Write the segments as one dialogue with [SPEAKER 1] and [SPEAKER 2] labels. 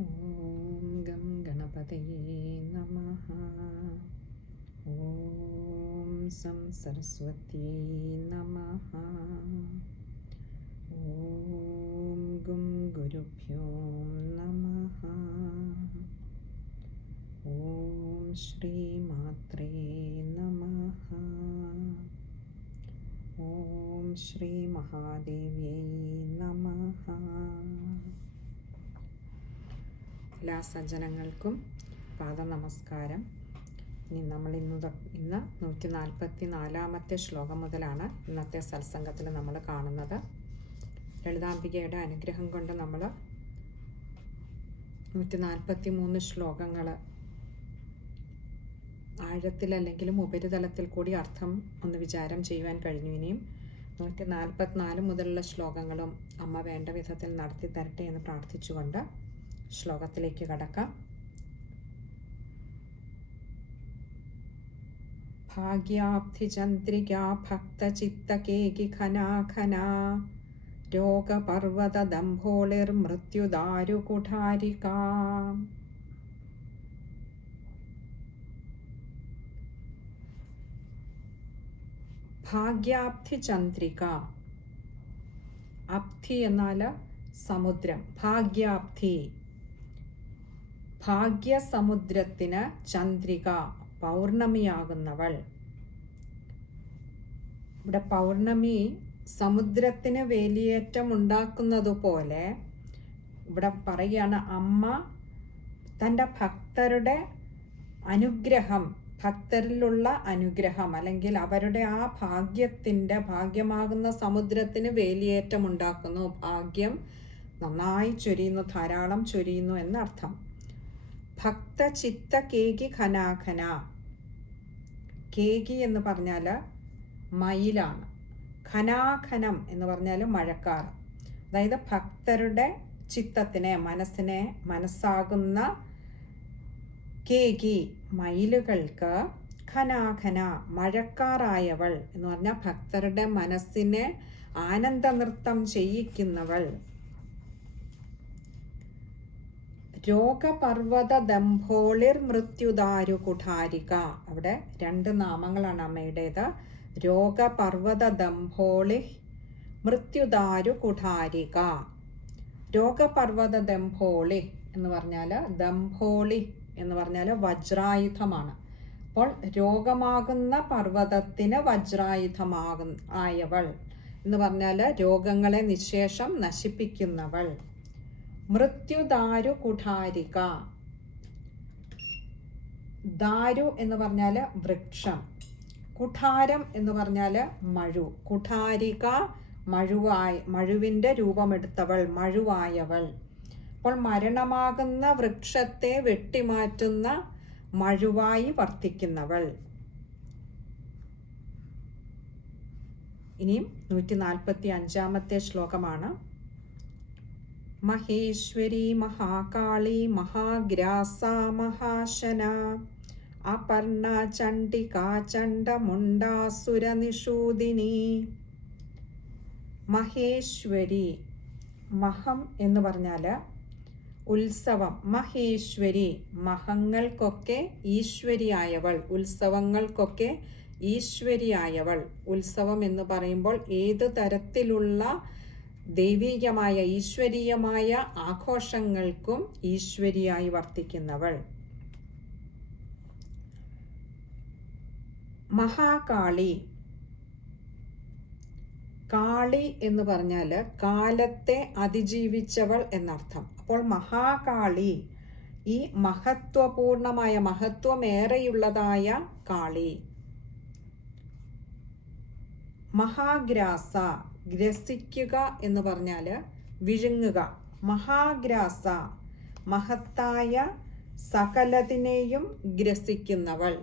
[SPEAKER 1] ഓം gum ഗണപതയേ നമ ഓം some സരസ്വത്യേ നമ ഓം ഗും ഗുരുഭ്യോ നമ ഓം ശ്രീ മാത്രേ നമ ഓം ശ്രീ മഹാദേവ്യൈ നമ എല്ലാ സജ്ജനങ്ങൾക്കും പാദ നമസ്കാരം ഇനി നമ്മൾ ഇന്ന് ഇന്ന് നൂറ്റി നാൽപ്പത്തി നാലാമത്തെ ശ്ലോകം മുതലാണ് ഇന്നത്തെ സത്സംഗത്തിൽ നമ്മൾ കാണുന്നത്. ലളിതാംബികയുടെ അനുഗ്രഹം കൊണ്ട് നമ്മൾ നൂറ്റി നാൽപ്പത്തി മൂന്ന് ശ്ലോകങ്ങൾ ആഴത്തിൽ അല്ലെങ്കിലും ഉപരിതലത്തിൽ കൂടി അർത്ഥം ഒന്ന് വിചാരം ചെയ്യുവാൻ കഴിഞ്ഞു. ഇനിയും നൂറ്റി നാൽപ്പത്തിനാല് മുതലുള്ള ശ്ലോകങ്ങളും അമ്മ വേണ്ട വിധത്തിൽ നടത്തി തരട്ടെ എന്ന് പ്രാർത്ഥിച്ചുകൊണ്ട് ശ്ലോകത്തിലേക്ക് കടക്കാം. ഭാഗ്യാബ്ധിചന്ദ്രികാ ഭക്തചിത്തകേകി ഖനാഖനാ ഭാഗ്യാബ്ധി ചന്ദ്രിക അബ്ധി എന്നാൽ സമുദ്രം. ഭാഗ്യാബ്ധി ഭാഗ്യസമുദ്രത്തിന് ചന്ദ്രിക പൗർണമിയാകുന്നവൾ. ഇവിടെ പൗർണമി സമുദ്രത്തിന് വേലിയേറ്റം ഉണ്ടാക്കുന്നതുപോലെ ഇവിടെ പറയുകയാണ് അമ്മ തന്റെ ഭക്തരുടെ അനുഗ്രഹം ഭക്തരിലുള്ള അനുഗ്രഹം അല്ലെങ്കിൽ അവരുടെ ആ ഭാഗ്യത്തിന്റെ ഭാഗ്യമാകുന്ന സമുദ്രത്തിന് വേലിയേറ്റം ഉണ്ടാക്കുന്നു. ഭാഗ്യം നന്നായി ചൊരിയുന്നു ധാരാളം ചൊരിയുന്നു എന്നർത്ഥം. ഭക്ത ചിത്ത കേകി ഖനാഖന. കേകി എന്ന് പറഞ്ഞാൽ മയിലാണ്. ഖനാഖനം എന്ന് പറഞ്ഞാൽ മഴക്കാറ്. അതായത് ഭക്തരുടെ ചിത്തത്തിനെ മനസ്സിനെ മനസ്സാകുന്ന കേകി മയിലുകൾക്ക് ഖനാഖന മഴക്കാറായവൾ എന്ന് പറഞ്ഞാൽ ഭക്തരുടെ മനസ്സിനെ ആനന്ദ നൃത്തം ചെയ്യിക്കുന്നവൾ. രോഗപർവത ദംഭോളിർ മൃത്യുദാരു കുഠാരിക അവിടെ രണ്ട് നാമങ്ങളാണ് അമ്മയുടേത്. രോഗപർവത ദംഭോളി മൃത്യുദാരു കുഠാരിക രോഗപർവത ദംഭോളി എന്ന് പറഞ്ഞാൽ ദംഭോളി എന്ന് പറഞ്ഞാൽ വജ്രായുധമാണ്. അപ്പോൾ രോഗമാകുന്ന പർവതത്തിന് വജ്രായുധമാകുന്ന ആയവൾ എന്ന് പറഞ്ഞാൽ രോഗങ്ങളെ നിശേഷം നശിപ്പിക്കുന്നവൾ. മൃത്യുദാരു കുഠാരിക. ദാരു എന്ന് പറഞ്ഞാൽ വൃക്ഷം. കുഠാരം എന്ന് പറഞ്ഞാൽ മഴു. കുഠാരിക മഴുവായ മഴുവിന്റെ രൂപമെടുത്തവൾ മഴുവായവൾ. അപ്പോൾ മരണമാകുന്ന വൃക്ഷത്തെ വെട്ടിമാറ്റുന്ന മഴുവായി വർത്തിക്കുന്നവൾ. ഇനിയും നൂറ്റി നാൽപ്പത്തി അഞ്ചാമത്തെ ശ്ലോകമാണ്. മഹേശ്വരി മഹാകാളി മഹാഗ്രാസ മഹാശന അപർണ ചണ്ഡിക ചണ്ഡമുണ്ടാസുരനിഷൂദിനി മഹേശ്വരി മഹം എന്ന് പറഞ്ഞാൽ ഉത്സവം. മഹേശ്വരി മഹങ്ങൾക്കൊക്കെ ഈശ്വരിയായവൾ. ഉത്സവങ്ങൾക്കൊക്കെ ഈശ്വരിയായവൾ. ഉത്സവം എന്ന് പറയുമ്പോൾ ഏത് തരത്തിലുള്ള ദൈവീകമായ ഈശ്വരീയമായ ആഘോഷങ്ങൾക്കും ഈശ്വരിയായി വർത്തിക്കുന്നവൾ. മഹാകാളി. കാളി എന്ന് പറഞ്ഞാൽ കാലത്തെ അതിജീവിച്ചവൾ എന്നർത്ഥം. അപ്പോൾ മഹാകാളി ഈ മഹത്വപൂർണമായ മഹത്വമേറെയുള്ളതായ കാളി. മഹാഗ്രാസ. ഗ്രസിക്കുക എന്ന് പറഞ്ഞാൽ വിഴുങ്ങുക. മഹാഗ്രാസ മഹത്തായ സകലതിനെയും ഗ്രസിക്കുന്നവൾ.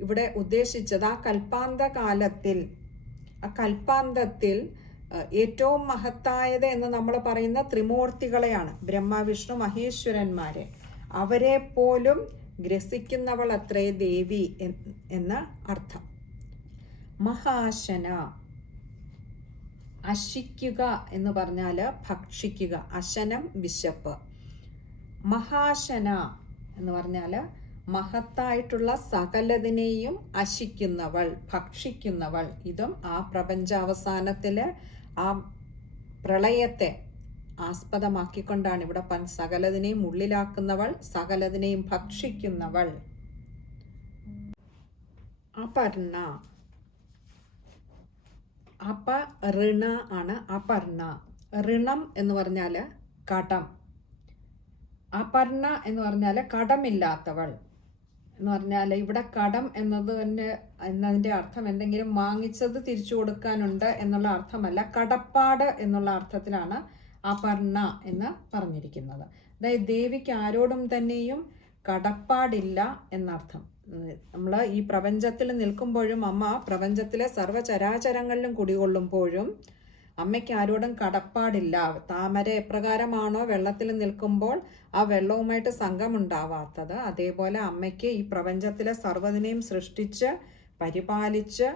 [SPEAKER 1] ഇവിടെ ഉദ്ദേശിച്ചത് ആ കൽപ്പാന്ത കാലത്തിൽ ആ കൽപ്പാന്തത്തിൽ ഏറ്റവും മഹത്തായത് എന്ന് നമ്മൾ പറയുന്ന ത്രിമൂർത്തികളെയാണ് ബ്രഹ്മ വിഷ്ണു മഹേശ്വരന്മാരെ. അവരെ പോലും ഗ്രസിക്കുന്നവൾ അത്രേ ദേവി എന്ന് എന്ന് അർത്ഥം. മഹാശന അശിക്കുക എന്ന് പറഞ്ഞാൽ ഭക്ഷിക്കുക. അശനം വിശപ്പ്. മഹാശന എന്ന് പറഞ്ഞാൽ മഹത്തായിട്ടുള്ള സകലതിനെയും അശിക്കുന്നവൾ ഭക്ഷിക്കുന്നവൾ. ഇതും ആ പ്രപഞ്ചാവസാനത്തിൽ ആ പ്രളയത്തെ ആസ്പദമാക്കിക്കൊണ്ടാണ് ഇവിടെ സകലതിനെയും ഉള്ളിലാക്കുന്നവൾ സകലതിനെയും ഭക്ഷിക്കുന്നവൾ. അപർണ അപ ഋണ ആണ് അപർണ. ഋണം എന്ന് പറഞ്ഞാൽ കടം. അപർണ എന്ന് പറഞ്ഞാൽ കടമില്ലാത്തവൾ. എന്ന് പറഞ്ഞാൽ ഇവിടെ കടം എന്നത് തന്നെ എന്നതിന്റെ അർത്ഥം എന്തെങ്കിലും വാങ്ങിച്ചത് തിരിച്ചു കൊടുക്കാനുണ്ട് എന്നുള്ള അർത്ഥമല്ല കടപ്പാട് എന്നുള്ള അർത്ഥത്തിലാണ് അപർണ എന്ന് പറഞ്ഞിരിക്കുന്നത്. അതായത് ദേവിക്ക് ആരോടും തന്നെയും കടപ്പാടില്ല എന്നർത്ഥം. നമ്മൾ ഈ പ്രപഞ്ചത്തിൽ നിൽക്കുമ്പോഴും അമ്മ പ്രപഞ്ചത്തിലെ സർവചരാചരങ്ങളിലും കുടികൊള്ളുമ്പോഴും അമ്മയ്ക്ക് ആരോടും കടപ്പാടില്ല. താമര എപ്രകാരമാണോ വെള്ളത്തിൽ നിൽക്കുമ്പോൾ ആ വെള്ളവുമായിട്ട് സംഘമുണ്ടാവാത്തത്. അതേപോലെ അമ്മയ്ക്ക് ഈ പ്രപഞ്ചത്തിലെ സർവതിനെയും സൃഷ്ടിച്ച് പരിപാലിച്ച്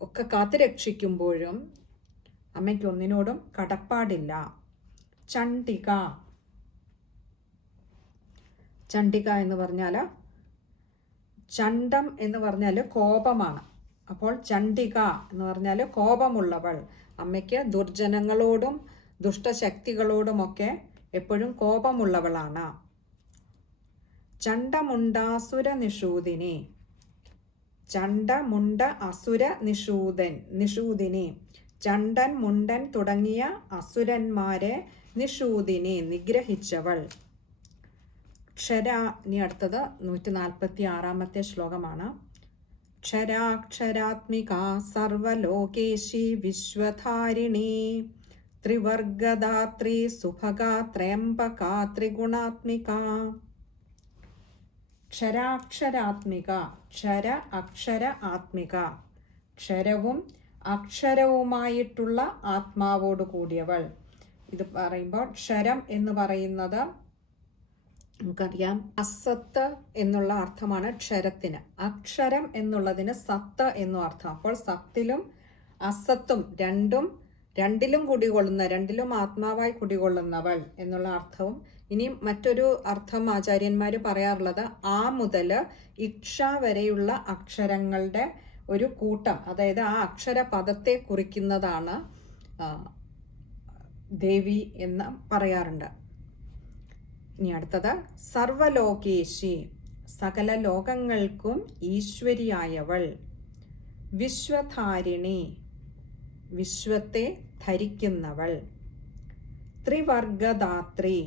[SPEAKER 1] ഒക്കെ കാത്തുരക്ഷിക്കുമ്പോഴും അമ്മയ്ക്ക് ഒന്നിനോടും കടപ്പാടില്ല. ചണ്ഡിക. ചണ്ഡിക എന്ന് പറഞ്ഞാൽ ചണ്ടം എന്ന് പറഞ്ഞാൽ കോപമാണ്. അപ്പോൾ ചണ്ഡിക എന്ന് പറഞ്ഞാൽ കോപമുള്ളവൾ. അമ്മയ്ക്ക് ദുർജനങ്ങളോടും ദുഷ്ടശക്തികളോടുമൊക്കെ എപ്പോഴും കോപമുള്ളവളാണ്. ചണ്ടമുണ്ടാസുര നിഷൂദിനി ചണ്ടമുണ്ട അസുര നിഷൂദൻ നിഷൂദിനി. ചണ്ടൻ മുണ്ടൻ തുടങ്ങിയ അസുരന്മാരെ നിഷൂദിനി നിഗ്രഹിച്ചവൾ. ക്ഷര അടുത്തത് നൂറ്റി നാൽപ്പത്തി ആറാമത്തെ ശ്ലോകമാണ്. ക്ഷരാക്ഷരാത്മിക സർവലോകേശി വിശ്വധാരിണി. ത്രിവർഗദാത്രി സുഭഗാ ത്രയംബക ത്രിഗുണാത്മിക. ക്ഷരാക്ഷരാത്മിക ക്ഷര അക്ഷര ആത്മിക. ക്ഷരവും അക്ഷരവുമായിട്ടുള്ള ആത്മാവോട് കൂടിയവൾ ഇത് പറയുമ്പോൾ ക്ഷരം എന്ന് പറയുന്നത് നമുക്കറിയാം. അസത്ത് എന്നുള്ള അർത്ഥമാണ് ക്ഷരത്തിന്. അക്ഷരം എന്നുള്ളതിന് സത്ത് എന്നും അർത്ഥം. അപ്പോൾ സത്തിലും അസത്തും രണ്ടും രണ്ടിലും കുടികൊള്ളുന്ന രണ്ടിലും ആത്മാവായി കുടികൊള്ളുന്നവൾ എന്നുള്ള അർത്ഥവും. ഇനി മറ്റൊരു അർത്ഥം ആചാര്യന്മാർ പറയാറുള്ളത് ആ മുതൽ ഇക്ഷ വരെയുള്ള അക്ഷരങ്ങളുടെ ഒരു കൂട്ടം. അതായത് ആ അക്ഷര പദത്തെ കുറിക്കുന്നതാണ് ദേവി എന്ന് പറയാറുണ്ട്. ഇനി അടുത്തത്. സർവലോകേശി സകല ലോകങ്ങൾക്കും ഈശ്വരിയായവൾ. വിശ്വധാരിണി വിശ്വത്തെ ധരിക്കുന്നവൾ. ത്രിവർഗദാത്രി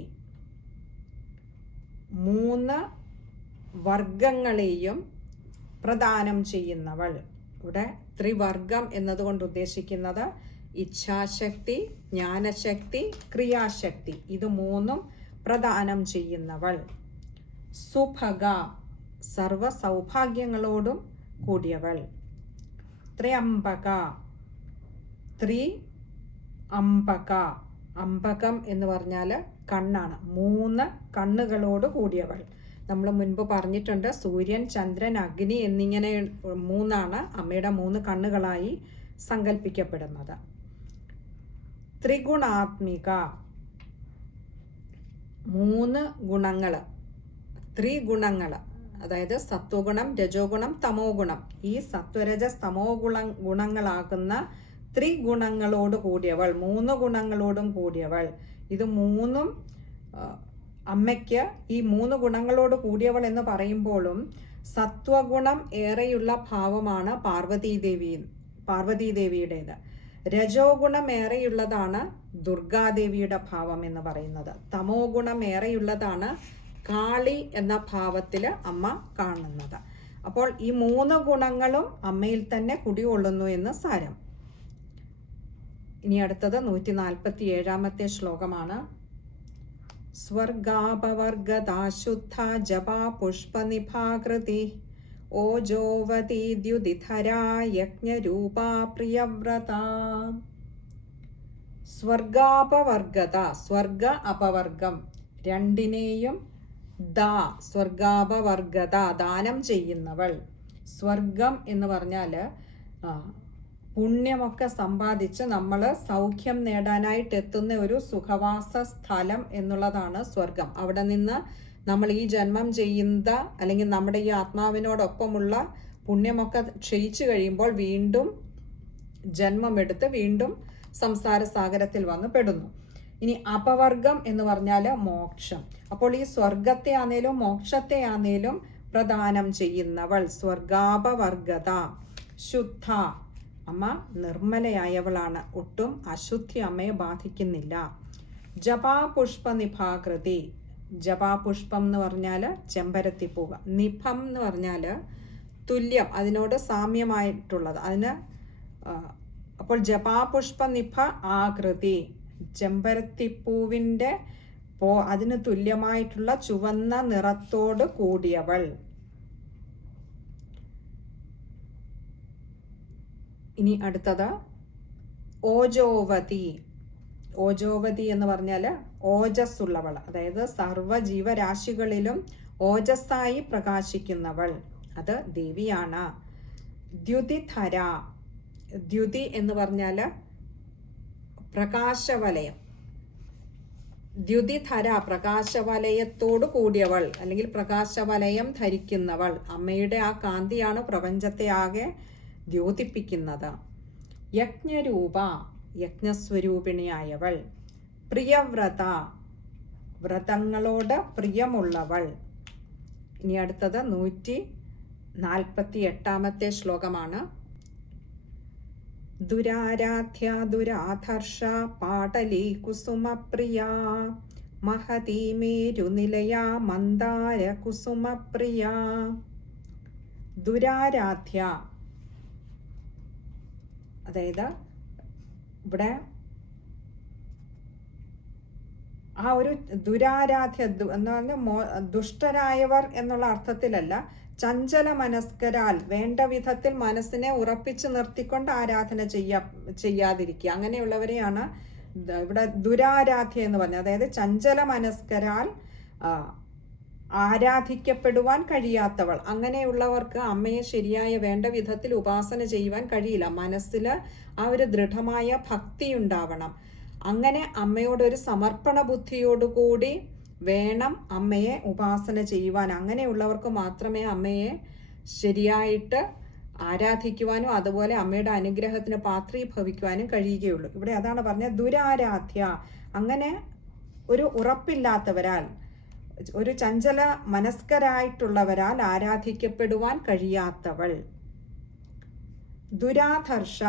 [SPEAKER 1] മൂന്ന് വർഗങ്ങളെയും പ്രദാനം ചെയ്യുന്നവൾ. ഇവിടെ ത്രിവർഗം എന്നതുകൊണ്ട് ഉദ്ദേശിക്കുന്നത് ഇച്ഛാശക്തി ജ്ഞാനശക്തി ക്രിയാശക്തി. ഇത് മൂന്നും പ്രദാനം ചെയ്യുന്നവൾ. സുഭഗ സർവ സൗഭാഗ്യങ്ങളോടും കൂടിയവൾ. ത്രയംബക. ത്രി അംബക. അംബകം എന്ന് പറഞ്ഞാൽ കണ്ണാണ്. മൂന്ന് കണ്ണുകളോട് കൂടിയവൾ. നമ്മൾ മുൻപ് പറഞ്ഞിട്ടുണ്ട് സൂര്യൻ ചന്ദ്രൻ അഗ്നി എന്നിങ്ങനെ മൂന്നാണ് അമ്മയുടെ മൂന്ന് കണ്ണുകളായി സങ്കല്പിക്കപ്പെടുന്നത്. ത്രിഗുണാത്മിക. മൂന്ന് ഗുണങ്ങൾ ത്രീ ഗുണങ്ങൾ അതായത് സത്വഗുണം രജോ ഗുണം തമോ ഗുണം ഈ സത്വരജ തമോ ഗുണ ഗുണങ്ങളാകുന്ന ത്രിഗുണങ്ങളോട് കൂടിയവൾ മൂന്ന് ഗുണങ്ങളോടും കൂടിയവൾ. ഇത് മൂന്നും അമ്മയ്ക്ക് ഈ മൂന്ന് ഗുണങ്ങളോട് കൂടിയവൾ എന്ന് പറയുമ്പോഴും സത്വഗുണം ഏറെയുള്ള ഭാവമാണ് പാർവതീദേവി പാർവതീദേവിയുടേത്. രജോ ഗുണമേറെയുള്ളതാണ് ദുർഗാദേവിയുടെ ഭാവം എന്ന് പറയുന്നത്. തമോ ഗുണമേറെയുള്ളതാണ് കാളി എന്ന ഭാവത്തിൽ അമ്മ കാണുന്നത്. അപ്പോൾ ഈ മൂന്ന് ഗുണങ്ങളും അമ്മയിൽ തന്നെ കുടികൊള്ളുന്നു എന്ന് സാരം. ഇനി അടുത്തത് നൂറ്റി നാൽപ്പത്തി ഏഴാമത്തെ ശ്ലോകമാണ്. സ്വർഗാപവർഗദാശുദ്ധ ജപാ പുഷ്പനിഭാകൃതി ഓജോവതീദ്യുതിധരാ യജ്ഞരൂപാ പ്രിയവ്രത. സ്വർഗാപവർഗത സ്വർഗ അപവർഗം രണ്ടിനെയും ദാ സ്വർഗാപവർഗത ദാനം ചെയ്യുന്നവൾ. സ്വർഗം എന്ന് പറഞ്ഞാൽ പുണ്യമൊക്കെ സമ്പാദിച്ച് നമ്മൾ സൗഖ്യം നേടാനായിട്ട് എത്തുന്ന ഒരു സുഖവാസ സ്ഥലം എന്നുള്ളതാണ് സ്വർഗം. അവിടെ നിന്ന് നമ്മൾ ഈ ജന്മം ചെയ്യുന്ന അല്ലെങ്കിൽ നമ്മുടെ ഈ ആത്മാവിനോടൊപ്പമുള്ള പുണ്യമൊക്കെ ക്ഷയിച്ചു കഴിയുമ്പോൾ വീണ്ടും ജന്മമെടുത്ത് വീണ്ടും സംസാര സാഗരത്തിൽ വന്ന് പെടുന്നു. ഇനി അപവർഗം എന്ന് പറഞ്ഞാൽ മോക്ഷം. അപ്പോൾ ഈ സ്വർഗത്തെ ആണേലും മോക്ഷത്തെ ആണേലും പ്രദാനം ചെയ്യുന്നവൾ സ്വർഗാപവർഗത ശുദ്ധ. അമ്മ നിർമ്മലയായവളാണ്. ഒട്ടും അശുദ്ധി അമ്മയെ ബാധിക്കുന്നില്ല. ജപാപുഷ്പ നിഭാകൃതി ജപാപുഷ്പം എന്ന് പറഞ്ഞാൽ ചെമ്പരത്തിപ്പൂവ് നിഭം എന്ന് പറഞ്ഞാൽ തുല്യം അതിനോട് സാമ്യമായിട്ടുള്ളത്. അതിന് അപ്പോൾ ജപാപുഷ്പ നിഭ ആകൃതി ചെമ്പരത്തിപ്പൂവിന്റെ പോ അതിന് തുല്യമായിട്ടുള്ള ചുവന്ന നിറത്തോട് കൂടിയവൾ. ഇനി അടുത്തത് ഓജോവതി. ഓജോവതി എന്ന് പറഞ്ഞാൽ ഓജസ്സുള്ളവൾ. അതായത് സർവ ജീവരാശികളിലും ഓജസ്സായി പ്രകാശിക്കുന്നവൾ. അത് ദേവിയാണ്. ദ്യുതിധര. ദ്യുതി എന്ന് പറഞ്ഞാൽ പ്രകാശവലയം. ദ്യുതിധര പ്രകാശവലയത്തോടു കൂടിയവൾ അല്ലെങ്കിൽ പ്രകാശവലയം ധരിക്കുന്നവൾ. അമ്മയുടെ ആ കാന്തിയാണ് പ്രപഞ്ചത്തെ ആകെ ദ്യോതിപ്പിക്കുന്നത്. യജ്ഞരൂപ യജ്ഞസ്വരൂപിണിയായവൾ. പ്രിയവ്രത വ്രതങ്ങളോട് പ്രിയമുള്ളവൾ. ഇനി അടുത്തത് നൂറ്റി നാൽപ്പത്തി എട്ടാമത്തെ ശ്ലോകമാണ്. ദുരാരാധ്യ ദുരാധർഷ പാടലീ കുസുമപ്രിയ മഹതി മേരുനിലയ മന്ദാര കുസുമപ്രിയ. ദുരാരാധ്യ. അതായത് ഇവിടെ ആ ഒരു ദുരാരാധ്യ എന്ന് പറഞ്ഞാൽ മോ ദുഷ്ടരായവർ എന്നുള്ള അർത്ഥത്തിലല്ല ചഞ്ചല മനസ്കരാൽ വേണ്ട വിധത്തിൽ മനസ്സിനെ ഉറപ്പിച്ചു നിർത്തിക്കൊണ്ട് ആരാധന ചെയ്യാ ചെയ്യാതിരിക്കുക. അങ്ങനെയുള്ളവരെയാണ് ഇവിടെ ദുരാരാധ്യ എന്ന് പറഞ്ഞത്. അതായത് ചഞ്ചല മനസ്കരാൽ ആരാധിക്കപ്പെടുവാൻ കഴിയാത്തവൾ. അങ്ങനെയുള്ളവർക്ക് അമ്മയെ ശരിയായ വേണ്ട വിധത്തിൽ ഉപാസന ചെയ്യുവാൻ കഴിയില്ല. മനസ്സിൽ ആ ഒരു ദൃഢമായ ഭക്തി ഉണ്ടാവണം. അങ്ങനെ അമ്മയോടൊരു സമർപ്പണ ബുദ്ധിയോടുകൂടി വേണം അമ്മയെ ഉപാസന ചെയ്യുവാൻ. അങ്ങനെയുള്ളവർക്ക് മാത്രമേ അമ്മയെ ശരിയായിട്ട് ആരാധിക്കുവാനും അതുപോലെ അമ്മയുടെ അനുഗ്രഹത്തിന് പാത്രീഭവിക്കുവാനും കഴിയുകയുള്ളൂ. ഇവിടെ അതാണ് പറഞ്ഞ ദുരാരാധ്യ. അങ്ങനെ ഒരു ഉറപ്പില്ലാത്തവരാൽ ഒരു ചഞ്ചല മനസ്കരായിട്ടുള്ളവരാൽ ആരാധിക്കപ്പെടുവാൻ കഴിയാത്തവൾ. ദുരാധർഷ.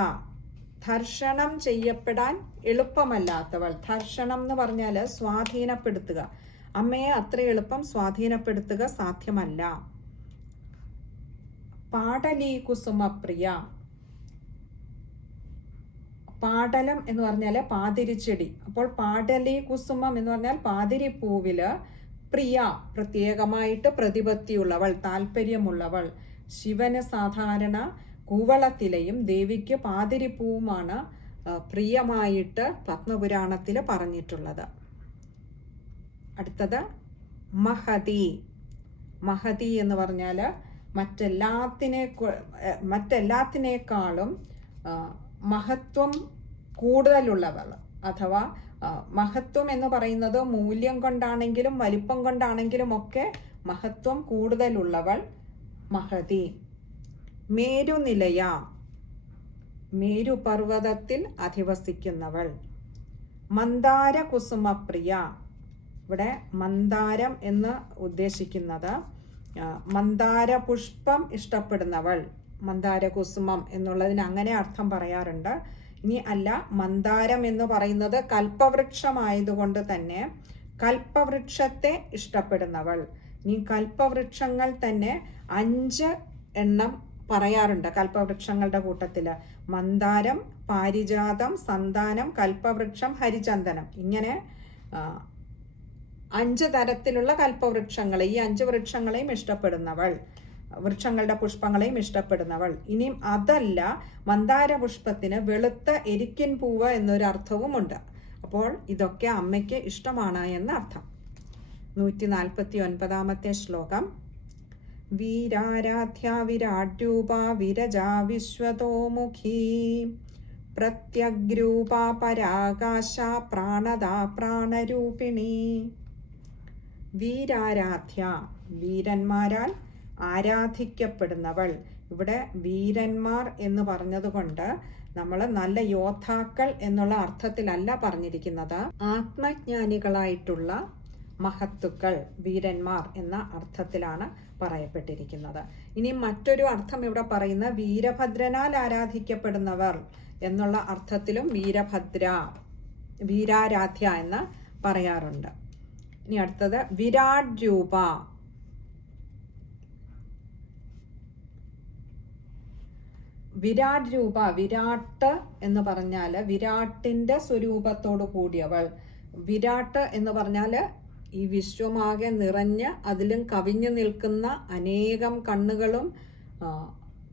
[SPEAKER 1] ധർഷണം ചെയ്യപ്പെടാൻ എളുപ്പമല്ലാത്തവൾ. ധർഷണം എന്ന് പറഞ്ഞാൽ സ്വാധീനപ്പെടുത്തുക. അമ്മയെ അത്ര എളുപ്പം സ്വാധീനപ്പെടുത്തുക സാധ്യമല്ല. പാടലീ കുസുമപ്രിയ. പാടലം എന്ന് പറഞ്ഞാൽ പാതിരിച്ചെടി. അപ്പോൾ പാടലി കുസുമം എന്ന് പറഞ്ഞാൽ പാതിരിപ്പൂവിൽ പ്രിയ പ്രത്യേകമായിട്ട് പ്രതിപത്തിയുള്ളവൾ താല്പര്യമുള്ളവൾ. ശിവന് സാധാരണ കൂവളത്തിലയും ദേവിക്ക് പാതിരിപ്പൂവുമാണ് പ്രിയമായിട്ട് പത്മപുരാണത്തിൽ പറഞ്ഞിട്ടുള്ളത്. അടുത്തത് മഹതി. മഹതി എന്ന് പറഞ്ഞാൽ മറ്റെല്ലാത്തിനെ മറ്റെല്ലാത്തിനേക്കാളും മഹത്വം കൂടുതലുള്ളവൾ അഥവാ മഹത്വം എന്ന് പറയുന്നത് മൂല്യം കൊണ്ടാണെങ്കിലും വലിപ്പം കൊണ്ടാണെങ്കിലും ഒക്കെ മഹത്വം കൂടുതലുള്ളവൾ മഹതി. മേരുനിലയ. മേരുപർവതത്തിൽ അധിവസിക്കുന്നവൾ. മന്ദാര കുസുമപ്രിയ ഇവിടെ മന്ദാരം എന്ന് ഉദ്ദേശിക്കുന്നത് മന്ദാര പുഷ്പം ഇഷ്ടപ്പെടുന്നവൾ. മന്ദാര കുസുമം എന്നുള്ളതിന് അങ്ങനെ അർത്ഥം പറയാറുണ്ട്. ഇനി അല്ല മന്ദാരം എന്ന് പറയുന്നത് കൽപ്പവൃക്ഷമായതുകൊണ്ട് തന്നെ കൽപ്പവൃക്ഷത്തെ ഇഷ്ടപ്പെടുന്നവൾ. ഇനി കൽപ്പവൃക്ഷങ്ങൾ തന്നെ അഞ്ച് എണ്ണം പറയാറുണ്ട്. കൽപ്പവൃക്ഷങ്ങളുടെ കൂട്ടത്തിൽ മന്ദാരം പാരിജാതം സന്താനം കൽപ്പവൃക്ഷം ഹരിചന്ദനം. ഇങ്ങനെ അഞ്ച് തരത്തിലുള്ള കൽപ്പവൃക്ഷങ്ങൾ ഈ അഞ്ച് വൃക്ഷങ്ങളെയും ഇഷ്ടപ്പെടുന്നവൾ വൃക്ഷങ്ങളുടെ പുഷ്പങ്ങളെയും ഇഷ്ടപ്പെടുന്നവൾ. ഇനിയും അതല്ല മന്ദാര പുഷ്പത്തിന് വെളുത്ത എരിക്കൻ പൂവ് എന്നൊരു അർത്ഥവുമുണ്ട് അപ്പോൾ ഇതൊക്കെ അമ്മയ്ക്ക് ഇഷ്ടമാണ് എന്നർത്ഥം. നൂറ്റി നാൽപ്പത്തി ഒൻപതാമത്തെ ശ്ലോകം. വിരാട് രൂപ വിരജാ വിശ്വതോമുഖി പ്രത്യഗ്രൂപ പരാകാശ പ്രാണദാ പ്രാണരൂപിണി വീരാരാധ്യ വീരന്മാരാൽ ആരാധിക്കപ്പെടുന്നവൾ. ഇവിടെ വീരന്മാർ എന്ന് പറഞ്ഞതുകൊണ്ട് നമ്മൾ നല്ല യോദ്ധാക്കൾ എന്നുള്ള അർത്ഥത്തിലല്ല പറഞ്ഞിരിക്കുന്നത്. ആത്മജ്ഞാനികളായിട്ടുള്ള മഹത്തുക്കൾ വീരന്മാർ എന്ന അർത്ഥത്തിലാണ് പറയപ്പെട്ടിരിക്കുന്നത്. ഇനി മറ്റൊരു അർത്ഥം ഇവിടെ പറയുന്ന വീരഭദ്രനാൽ ആരാധിക്കപ്പെടുന്നവർ എന്നുള്ള അർത്ഥത്തിലും വീരഭദ്ര വീരാരാധ്യ എന്ന് പറയാറുണ്ട്. ഇനി അടുത്തത് വിരാട് രൂപ വിരാട് രൂപ വിരാട്ട് എന്ന് പറഞ്ഞാൽ വിരാട്ടിന്റെ സ്വരൂപത്തോട് കൂടിയവൾ. വിരാട്ട് എന്ന് പറഞ്ഞാൽ ഈ വിശ്വമാകെ നിറഞ്ഞ് അതിലും കവിഞ്ഞു നിൽക്കുന്ന അനേകം കണ്ണുകളും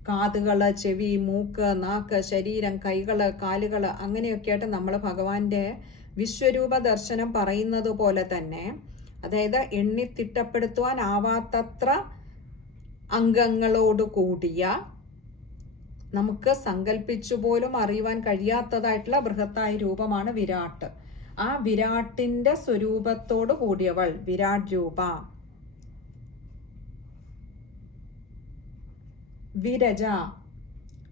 [SPEAKER 1] കാതുകൾ ചെവി മൂക്ക് നാക്ക് ശരീരം കൈകൾ കാലുകൾ അങ്ങനെയൊക്കെ ആയിട്ട് നമ്മൾ ഭഗവാന്റെ വിശ്വരൂപ ദർശനം പറയുന്നത് പോലെ തന്നെ അതായത് എണ്ണി തിട്ടപ്പെടുത്തുവാൻ ആവാത്തത്ര അംഗങ്ങളോട് കൂടിയ നമുക്ക് സങ്കല്പിച്ചു പോലും അറിയുവാൻ കഴിയാത്തതായിട്ടുള്ള ബൃഹത്തായ രൂപമാണ് വിരാട്ട്. ആ വിരാട്ടിന്റെ സ്വരൂപത്തോട് കൂടിയവൾ വിരാട് രൂപ. വിരജ.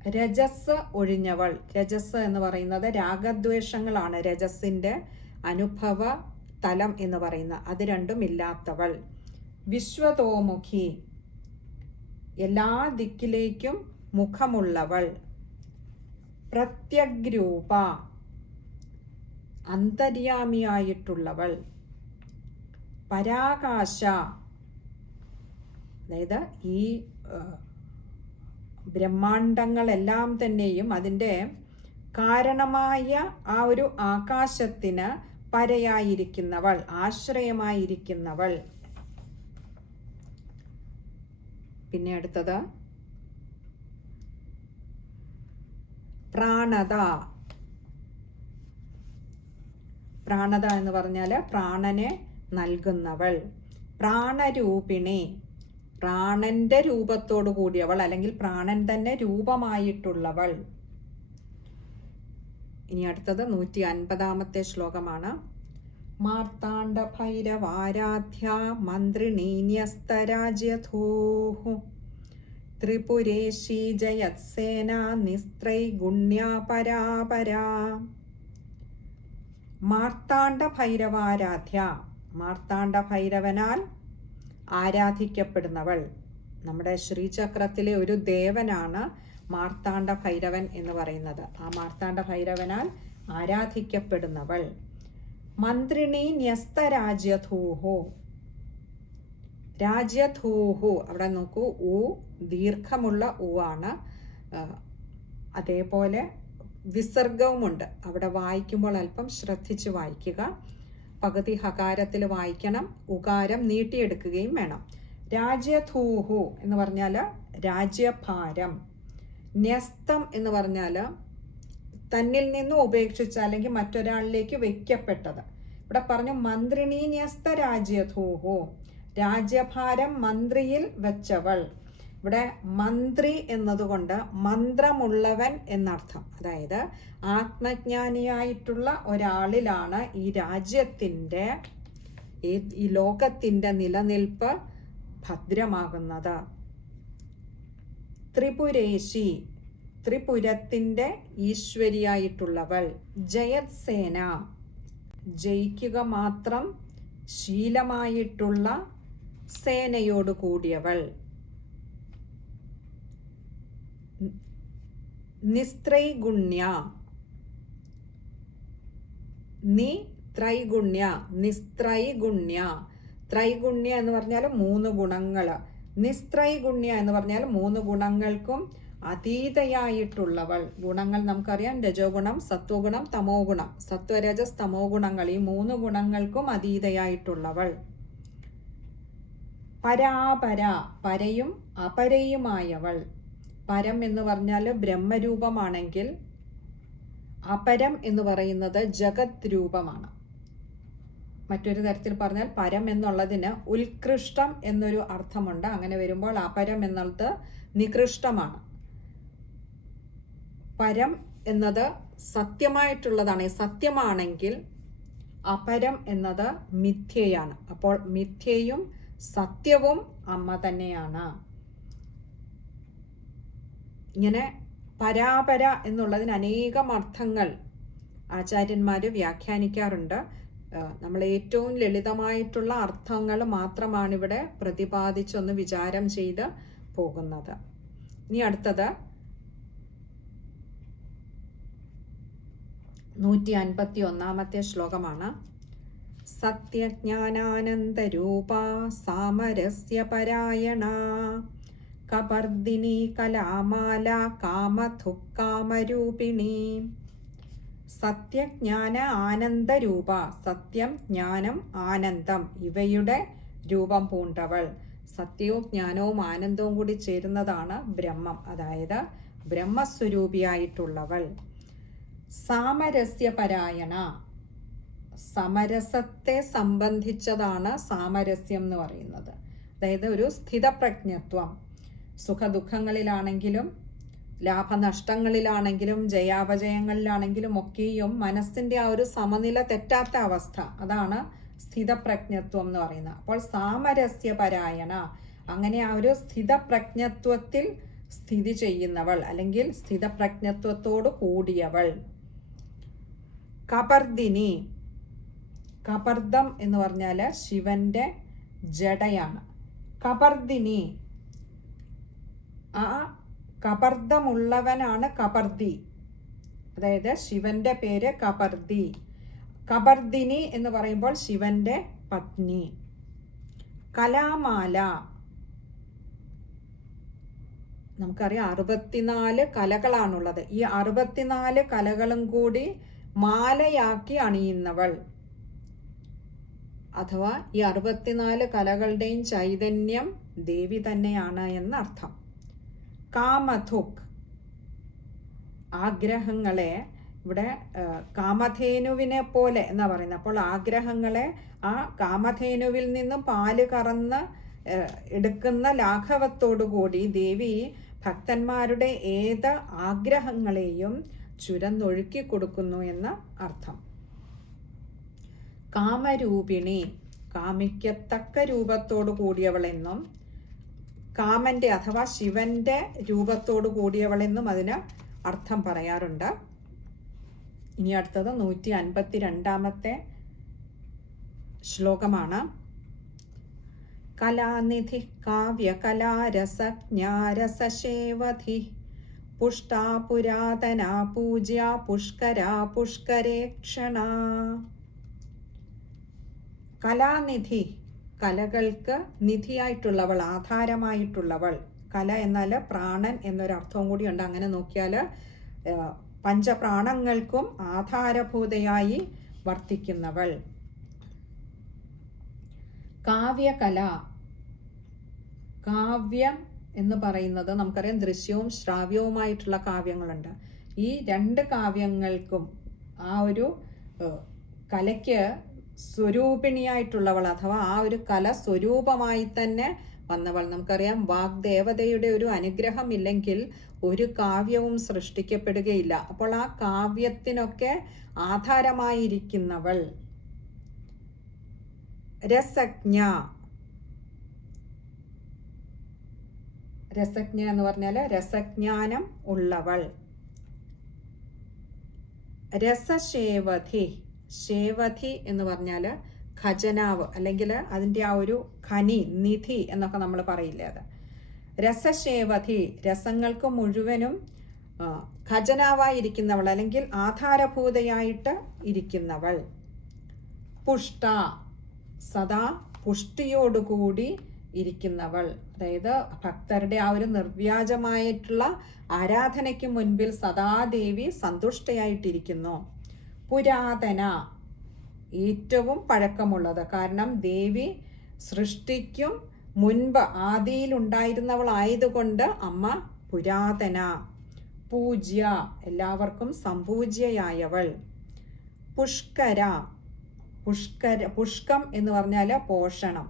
[SPEAKER 1] രജസ് ഒഴിഞ്ഞവൾ. രജസ് എന്ന് പറയുന്നത് രാഗദ്വേഷങ്ങളാണ്. രജസിന്റെ അനുഭവ തലം എന്ന് പറയുന്ന അത് രണ്ടും ഇല്ലാത്തവൾ. വിശ്വതോമുഖി. എല്ലാ ദിക്കിലേക്കും മുഖമുള്ളവൾ. പ്രത്യഗ്രൂപ. അന്തര്യാമിയായിട്ടുള്ളവൾ. പരാകാശ. അതായത് ഈ ബ്രഹ്മാണ്ടങ്ങളെല്ലാം തന്നെയും അതിന്റെ കാരണമായ ആ ഒരു ആകാശത്തിന് പരയായിരിക്കുന്നവൾ ആശ്രയമായിരിക്കുന്നവൾ. പിന്നെ അടുത്തത്. പ്രാണത. പ്രാണത എന്ന് പറഞ്ഞാൽ പ്രാണനെ നൽകുന്നവൾ. പ്രാണരൂപിണി. പ്രാണന്റെ രൂപത്തോടു കൂടിയവൾ അല്ലെങ്കിൽ പ്രാണൻ തന്നെ രൂപമായിട്ടുള്ളവൾ. ഇനി അടുത്തത് നൂറ്റി അൻപതാമത്തെ ശ്ലോകമാണ്. മാർത്താണ്ഡ ഭൈരവാരാധ്യ മന്ത്രിണീന്യസ്തരാജ്യധൂഹു ത്രിപുരേശി ജയത്സേന നിസ്ത്രൈഗുണ്യാ പരാപരാ മാർത്താണ്ഡ ഭൈരവാരാധ്യ മാർത്താണ്ഡ ഭൈരവനാൽ ആരാധിക്കപ്പെടുന്നവൾ. നമ്മുടെ ശ്രീചക്രത്തിലെ ഒരു ദേവനാണ് മാർത്താണ്ഡ ഭൈരവൻ എന്ന് പറയുന്നത്. ആ മാർത്താണ്ഡ ഭൈരവനാൽ ആരാധിക്കപ്പെടുന്നവൾ. മന്ത്രിണി ന്യസ്ത രാജ്യധൂഹോ. രാജ്യധൂഹു അവിടെ നോക്കൂ ഊ ദീർഘമുള്ള ഊ ആണ്. അതേപോലെ വിസർഗവുമുണ്ട്. അവിടെ വായിക്കുമ്പോൾ അല്പം ശ്രദ്ധിച്ച് വായിക്കുക. പകുതി ഹകാരത്തിൽ വായിക്കണം. ഉകാരം നീട്ടിയെടുക്കുകയും വേണം. രാജ്യധൂഹു എന്ന് പറഞ്ഞാൽ രാജ്യഭാരം. ന്യസ്തം എന്ന് പറഞ്ഞാൽ തന്നിൽ നിന്ന് ഉപേക്ഷിച്ച അല്ലെങ്കിൽ മറ്റൊരാളിലേക്ക് വെക്കപ്പെട്ടത്. ഇവിടെ പറഞ്ഞു മന്ത്രിണി ന്യസ്ത രാജ്യധൂഹു രാജ്യഭാരം മന്ത്രിയിൽ വെച്ചവൾ. ഇവിടെ മന്ത്രി എന്നതുകൊണ്ട് മന്ത്രമുള്ളവൻ എന്നർത്ഥം. അതായത് ആത്മജ്ഞാനിയായിട്ടുള്ള ഒരാളിലാണ് ഈ രാജ്യത്തിന്റെ ഈ ലോകത്തിന്റെ നിലനിൽപ്പ് ഭദ്രമാകുന്നത്. ത്രിപുരേശി ത്രിപുരത്തിന്റെ ഈശ്വരിയായിട്ടുള്ളവൾ ജയത്സേന ജയിക്കുക മാത്രം ശീലമായിട്ടുള്ള സേനയോട് കൂടിയവൾ. നിസ്ത്രൈഗുണ്യ. നി ത്രൈഗുണ്യ നിസ്ത്രൈഗുണ്യ. ത്രൈഗുണ്യ എന്ന് പറഞ്ഞാൽ മൂന്ന് ഗുണങ്ങൾ നിസ്ത്രൈഗുണ്യ എന്ന് പറഞ്ഞാൽ മൂന്ന് ഗുണങ്ങൾക്കും അതീതയായിട്ടുള്ളവൾ. ഗുണങ്ങൾ നമുക്കറിയാം. രജോ ഗുണം സത്വഗുണം തമോ ഗുണം സത്വരജസ് തമോ ഗുണങ്ങൾ ഈ മൂന്ന് ഗുണങ്ങൾക്കും അതീതയായിട്ടുള്ളവൾ. പരാപര പരയും അപരയുമായവൾ. പരം എന്ന് പറഞ്ഞാൽ ബ്രഹ്മരൂപമാണെങ്കിൽ അപരം എന്ന് പറയുന്നത് ജഗത് രൂപമാണ് മറ്റൊരു തരത്തിൽ പറഞ്ഞാൽ പരം എന്നുള്ളതിന് ഉത്കൃഷ്ടം എന്നൊരു അർത്ഥമുണ്ട്. അങ്ങനെ വരുമ്പോൾ അപരം എന്നുള്ളത് നികൃഷ്ടമാണ്. പരം എന്നത് സത്യമായിട്ടുള്ളതാണ്. സത്യമാണെങ്കിൽ അപരം എന്നത് മിഥ്യയാണ്. അപ്പോൾ മിഥ്യയും സത്യവും അമ്മ തന്നെയാണ്. ഇങ്ങനെ പരാപര എന്നുള്ളതിന് അനേകം അർത്ഥങ്ങൾ ആചാര്യന്മാർ വ്യാഖ്യാനിക്കാറുണ്ട്. നമ്മൾ ഏറ്റവും ലളിതമായിട്ടുള്ള അർത്ഥങ്ങൾ മാത്രമാണ് ഇവിടെ പ്രതിപാദിച്ചൊന്ന് വിചാരം ചെയ്ത് പോകുന്നത്. ഇനി അടുത്തത്. നൂറ്റി അൻപത്തി ഒന്നാമത്തെ ശ്ലോകമാണ്. സത്യജ്ഞാനാനന്ദരൂപ സാമരസ്യ പരായണ കപർദിനി കലാമാല കാമധുക്കാമരൂപിണി. സത്യജ്ഞാന ആനന്ദരൂപ സത്യം ജ്ഞാനം ആനന്ദം ഇവയുടെ രൂപം പൂണ്ടവൾ. സത്യവും ജ്ഞാനവും ആനന്ദവും കൂടി ചേരുന്നതാണ് ബ്രഹ്മം അതായത് ബ്രഹ്മസ്വരൂപിയായിട്ടുള്ളവൾ. സാമരസ്യപരായണ. സമരസത്തെ സംബന്ധിച്ചതാണ് സാമരസ്യം എന്ന് പറയുന്നത്. അതായത് ഒരു സ്ഥിതപ്രജ്ഞത്വം. സുഖദുഃഖങ്ങളിലാണെങ്കിലും ലാഭനഷ്ടങ്ങളിലാണെങ്കിലും ജയാപജയങ്ങളിലാണെങ്കിലും ഒക്കെയും മനസ്സിന്റെ ആ ഒരു സമനില തെറ്റാത്ത അവസ്ഥ. അതാണ് സ്ഥിതപ്രജ്ഞത്വം എന്ന് പറയുന്നത്. അപ്പോൾ സാമരസ്യപരായണ അങ്ങനെ ആ ഒരു സ്ഥിതപ്രജ്ഞത്വത്തിൽ സ്ഥിതി ചെയ്യുന്നവൾ അല്ലെങ്കിൽ സ്ഥിതപ്രജ്ഞത്വത്തോട് കൂടിയവൾ. കപർദിനി കപർദം എന്ന് പറഞ്ഞാൽ ശിവന്റെ ജടയാണ്. കപർദിനി ആ കപർദമുള്ളവനാണ് കപർദി. അതായത് ശിവന്റെ പേര് കപർദി. കപർദിനി എന്ന് പറയുമ്പോൾ ശിവന്റെ പത്നി. കലാമാല. നമുക്കറിയാം അറുപത്തിനാല് കലകളാണുള്ളത്. ഈ അറുപത്തിനാല് കലകളും കൂടി മാലയാക്കി അണിയുന്നവൾ. അഥവാ ഈ അറുപത്തിനാല് കലകളുടെയും ചൈതന്യം ദേവി തന്നെയാണ് എന്നർത്ഥം. കാമധുക്. ആഗ്രഹങ്ങളെ ഇവിടെ കാമധേനുവിനെ പോലെ എന്നാ പറയുന്നത്. അപ്പോൾ ആഗ്രഹങ്ങളെ ആ കാമധേനുവിൽ നിന്നും പാൽ കറന്ന് എടുക്കുന്ന ലാഘവത്തോടു കൂടി ദേവി ഭക്തന്മാരുടെ ഏത് ആഗ്രഹങ്ങളെയും ചുരന്നൊഴുക്കി കൊടുക്കുന്നു എന്ന അർത്ഥം. കാമരൂപിണി കാമിക്കത്തക്ക രൂപത്തോടു കൂടിയവളെന്നും കാമന്റെ അഥവാ ശിവന്റെ രൂപത്തോടു കൂടിയവളെന്നും അതിന് അർത്ഥം പറയാറുണ്ട്. ഇനി അടുത്തത് നൂറ്റി അൻപത്തി രണ്ടാമത്തെ ശ്ലോകമാണ്. കലാനിധി കാവ്യകലാരസജ്ഞാരസേവധി പുഷ്ടാ പുരാതന പൂജ്യ പുഷ്കരാ പുഷ്കരേക്ഷണ. കലാനിധി കലകൾക്ക് നിധിയായിട്ടുള്ളവൾ ആധാരമായിട്ടുള്ളവൾ. കല എന്നാൽ പ്രാണൻ എന്നൊരർത്ഥവും കൂടിയുണ്ട്. അങ്ങനെ നോക്കിയാൽ പഞ്ചപ്രാണങ്ങൾക്കും ആധാരഭൂതയായി വർത്തിക്കുന്നവൾ. കാവ്യകല. കാവ്യം എന്ന് പറയുന്നത് നമുക്കറിയാം ദൃശ്യവും ശ്രാവ്യവുമായിട്ടുള്ള കാവ്യങ്ങളുണ്ട്. ഈ രണ്ട് കാവ്യങ്ങൾക്കും ആ ഒരു കലയ്ക്ക് സ്വരൂപിണിയായിട്ടുള്ളവൾ അഥവാ ആ ഒരു കല സ്വരൂപമായി തന്നെ വന്നവൾ. നമുക്കറിയാം വാഗ്ദേവതയുടെ ഒരു അനുഗ്രഹം ഇല്ലെങ്കിൽ ഒരു കാവ്യവും സൃഷ്ടിക്കപ്പെടുകയില്ല. അപ്പോൾ ആ കാവ്യത്തിനൊക്കെ ആധാരമായിരിക്കുന്നവൾ. രസജ്ഞ. രസജ്ഞ എന്ന് പറഞ്ഞാൽ രസജ്ഞാനം ഉള്ളവൾ. രസശേവധി. ശേവധി എന്ന് പറഞ്ഞാൽ ഖജനാവ് അല്ലെങ്കിൽ അതിന്റെ ആ ഒരു ഖനി നിധി എന്നൊക്കെ നമ്മൾ പറയില്ലേ അത്. രസശേവധി രസങ്ങൾക്ക് മുഴുവനും ഖജനാവായിരിക്കുന്നവൾ അല്ലെങ്കിൽ ആധാരഭൂതയായിട്ട് ഇരിക്കുന്നവൾ. പുഷ്ട സദാ പുഷ്ടിയോടുകൂടി ഇരിക്കുന്നവൾ. അതായത് ഭക്തരുടെ ആ ഒരു നിർവ്യാജമായിട്ടുള്ള ആരാധനയ്ക്ക് മുൻപിൽ സദാദേവി സന്തുഷ്ടയായിട്ടിരിക്കുന്നു. പുരാതന ഏറ്റവും പഴക്കമുള്ളത്. കാരണം ദേവി സൃഷ്ടിക്കും മുൻപ് ആദിയിലുണ്ടായിരുന്നവളായതുകൊണ്ട് അമ്മ പുരാതന പൂജ്യ എല്ലാവർക്കും സംപൂജ്യയായവൾ പുഷ്കര പുഷ്കര പുഷ്കം എന്ന് പറഞ്ഞാൽ പോഷണം.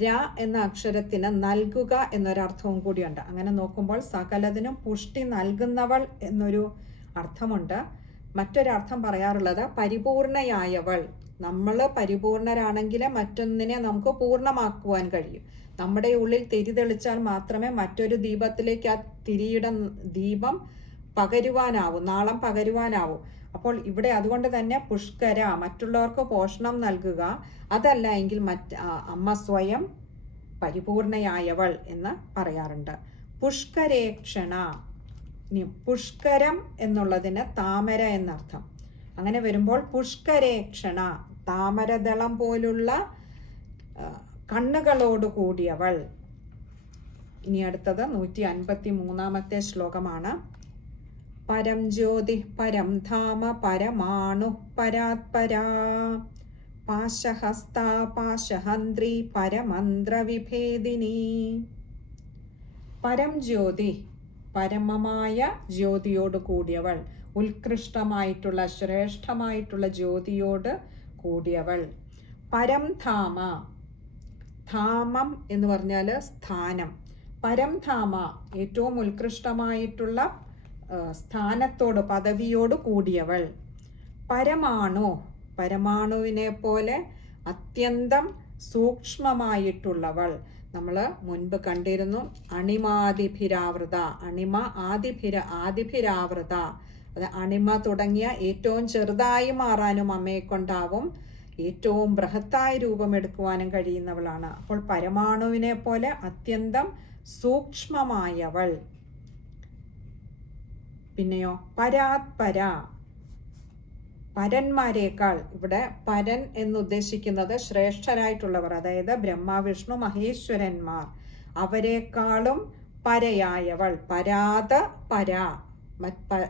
[SPEAKER 1] ര എന്ന അക്ഷരത്തിന് നൽകുക എന്നൊരർത്ഥവും കൂടിയുണ്ട്. അങ്ങനെ നോക്കുമ്പോൾ സകലതിനും പുഷ്ടി നൽകുന്നവൾ എന്നൊരു അർത്ഥമുണ്ട്. മറ്റൊരർത്ഥം പറയാറുള്ളത് പരിപൂർണയായവൾ. നമ്മൾ പരിപൂർണരാണെങ്കിൽ മറ്റൊന്നിനെ നമുക്ക് പൂർണമാക്കുവാൻ കഴിയും. നമ്മുടെ ഉള്ളിൽ തിരി തെളിച്ചാൽ മാത്രമേ മറ്റൊരു ദീപത്തിലേക്ക് ആ തിരിയുടെ ദീപം പകരുവാനാവും നാളം പകരുവാനാവും. അപ്പോൾ ഇവിടെ അതുകൊണ്ട് തന്നെ പുഷ്കര മറ്റുള്ളവർക്ക് പോഷണം നൽകുക അതല്ല എങ്കിൽ മറ്റ് അമ്മ സ്വയം പരിപൂർണയായവൾ എന്ന് പറയാറുണ്ട്. പുഷ്കരേക്ഷണ. പുഷ്കരം എന്നുള്ളതിന് താമര എന്നർത്ഥം. അങ്ങനെ വരുമ്പോൾ പുഷ്കരേക്ഷണ താമരദളം പോലുള്ള കണ്ണുകളോട് കൂടിയവൾ. ഇനി അടുത്തത് നൂറ്റി അൻപത്തി മൂന്നാമത്തെ ശ്ലോകമാണ്. പരം ജ്യോതി പരം ധാമ പരമാണു പരാത്പരാ. പാശഹസ്ത പാശഹന്ത്രി പരമന്ത്രവിഭേദിനി. പരം ജ്യോതി പരമമായ ജ്യോതിയോട് കൂടിയവൾ. ഉത്കൃഷ്ടമായിട്ടുള്ള ശ്രേഷ്ഠമായിട്ടുള്ള ജ്യോതിയോട് കൂടിയവൾ. പരം ധാമ. ധാമം എന്ന് പറഞ്ഞാൽ സ്ഥാനം. പരം ധാമ ഏറ്റവും ഉത്കൃഷ്ടമായിട്ടുള്ള സ്ഥാനത്തോട് പദവിയോട് കൂടിയവൾ. പരമാണു. പരമാണുവിനെ പോലെ അത്യന്തം സൂക്ഷ്മമായിട്ടുള്ളവൾ. നമ്മൾ മുൻപ് കണ്ടിരുന്നു അണിമാതിഭിരാവൃത അണിമ ആദിഭിര ആദിഭിരാവൃത അത് അണിമ തുടങ്ങിയ ഏറ്റവും ചെറുതായി മാറാനും അമ്മയെ കൊണ്ടാവും ഏറ്റവും ബൃഹത്തായ രൂപമെടുക്കുവാനും കഴിയുന്നവളാണ്. അപ്പോൾ പരമാണുവിനെ പോലെ അത്യന്തം സൂക്ഷ്മമായവൾ. പിന്നെയോ പരാത്പര. പരന്മാരെക്കാൾ ഇവിടെ പരൻ എന്നുദ്ദേശിക്കുന്നത് ശ്രേഷ്ഠരായിട്ടുള്ളവർ അതായത് ബ്രഹ്മാവിഷ്ണു മഹേശ്വരന്മാർ. അവരെക്കാളും പരയായവൾ പരാത പര.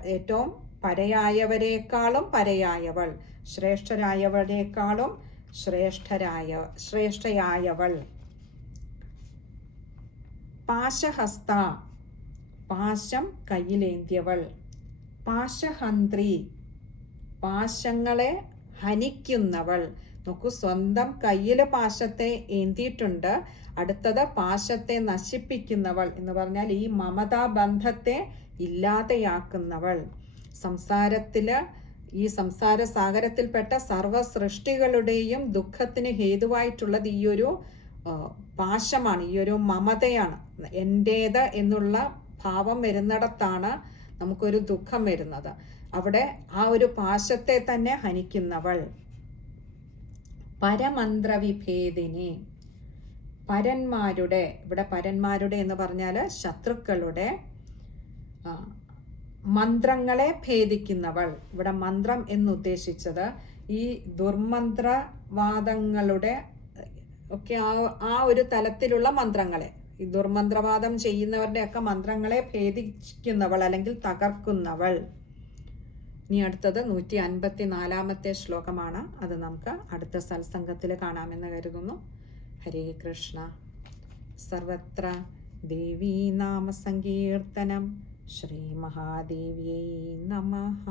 [SPEAKER 1] ഏറ്റവും പരയായവരെക്കാളും പരയായവൾ ശ്രേഷ്ഠരായവരെക്കാളും ശ്രേഷ്ഠരായ ശ്രേഷ്ഠയായവൾ. പാശഹസ്ത പാശം കയ്യിലേന്തിയവൾ. പാശഹന്ത്രി പാശങ്ങളെ ഹനിക്കുന്നവൾ. നോക്കൂ സ്വന്തം കയ്യിൽ പാശത്തെ ഏന്തിയിട്ടുണ്ട്. അടുത്തത് പാശത്തെ നശിപ്പിക്കുന്നവൾ എന്ന് പറഞ്ഞാൽ ഈ മമതാ ബന്ധത്തെ ഇല്ലാതെയാക്കുന്നവൾ. സംസാരത്തിൽ ഈ സംസാര സാഗരത്തിൽപ്പെട്ട സർവ സൃഷ്ടികളുടെയും ദുഃഖത്തിന് ഹേതുവായിട്ടുള്ളത് ഈ ഒരു പാശമാണ് ഈ ഒരു മമതയാണ്. എന്റേത് എന്നുള്ള ഭാവം വരുന്നിടത്താണ് നമുക്കൊരു ദുഃഖം വരുന്നത്. അവിടെ ആ ഒരു പാശത്തെ തന്നെ ഹനിക്കുന്നവൾ. പരമന്ത്രവിഭേദിനി. പരന്മാരുടെ ഇവിടെ പരന്മാരുടെ എന്ന് പറഞ്ഞാൽ ശത്രുക്കളുടെ മന്ത്രങ്ങളെ ഭേദിക്കുന്നവൾ. ഇവിടെ മന്ത്രം എന്നുദ്ദേശിച്ചത് ഈ ദുർമന്ത്രവാദങ്ങളുടെ ഒക്കെ ആ ആ ഒരു തലത്തിലുള്ള മന്ത്രങ്ങളെ. ഈ ദുർമന്ത്രവാദം ചെയ്യുന്നവരുടെയൊക്കെ മന്ത്രങ്ങളെ ഭേദിക്കുന്നവൾ അല്ലെങ്കിൽ തകർക്കുന്നവൾ. ഇനി അടുത്തത് നൂറ്റി അൻപത്തി നാലാമത്തെ ശ്ലോകമാണ്. അത് നമുക്ക് അടുത്ത സത്സംഗത്തിൽ കാണാമെന്ന് കരുതുന്നു. ഹരേ കൃഷ്ണ. സർവത്ര ദേവീ നാമസങ്കീർത്തനം ശ്രീ മഹാദേവ്യൈ നമഃ.